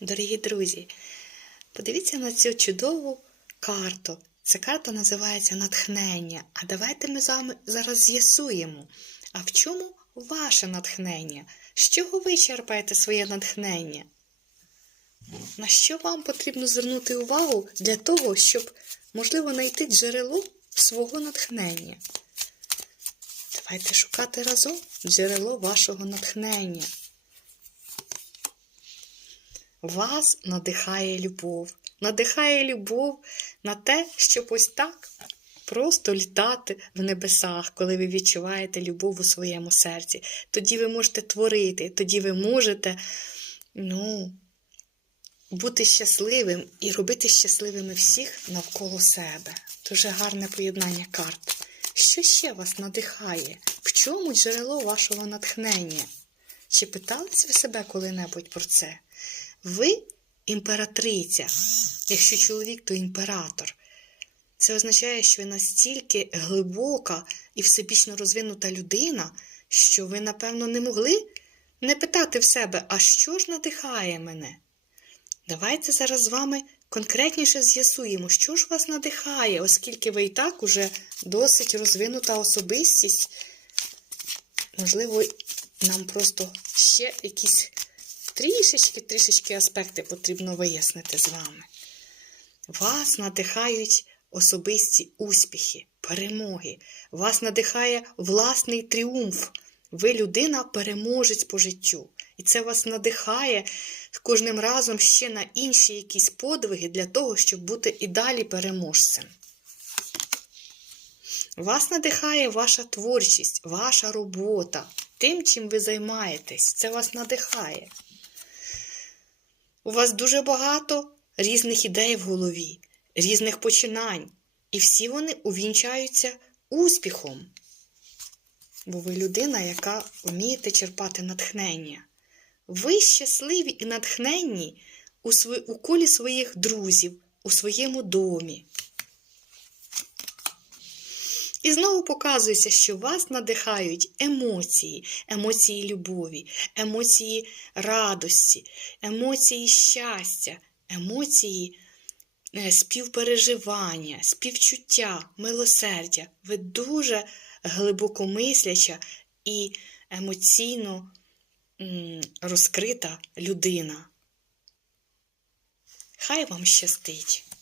Дорогі друзі, подивіться на цю чудову карту. Ця карта називається натхнення. А давайте ми з вами зараз з'ясуємо, а в чому ваше натхнення? З чого ви черпаєте своє натхнення? На що вам потрібно звернути увагу для того, щоб, можливо, знайти джерело свого натхнення? Давайте шукати разом джерело вашого натхнення. Вас надихає любов. Надихає любов на те, щоб ось так просто літати в небесах, коли ви відчуваєте любов у своєму серці. Тоді ви можете творити, тоді ви можете, ну, бути щасливим і робити щасливими всіх навколо себе. Дуже гарне поєднання карт. Що ще вас надихає? В чому джерело вашого натхнення? Чи питались ви себе коли-небудь про це? Ви імператриця. Якщо чоловік, то імператор. Це означає, що ви настільки глибока і всебічно розвинута людина, що ви, напевно, не могли не питати в себе, а що ж надихає мене? Давайте зараз з вами конкретніше з'ясуємо, що ж вас надихає, оскільки ви і так уже досить розвинута особистість. Можливо, нам просто ще якісь трішечки-трішечки аспекти потрібно вияснити з вами. Вас надихають особисті успіхи, перемоги. Вас надихає власний тріумф. Ви людина переможець по життю. І це вас надихає кожним разом ще на інші якісь подвиги для того, щоб бути і далі переможцем. Вас надихає ваша творчість, ваша робота, тим, чим ви займаєтесь. Це вас надихає. У вас дуже багато різних ідей в голові, різних починань, і всі вони увінчаються успіхом. Бо ви людина, яка вмієте черпати натхнення. Ви щасливі і натхненні у, св... у колі своїх друзів, у своєму домі. І знову показується, що вас надихають емоції, емоції любові, емоції радості, емоції щастя, емоції е, співпереживання, співчуття, милосердя. Ви дуже глибокомисляча і емоційно розкрита людина. Хай вам щастить!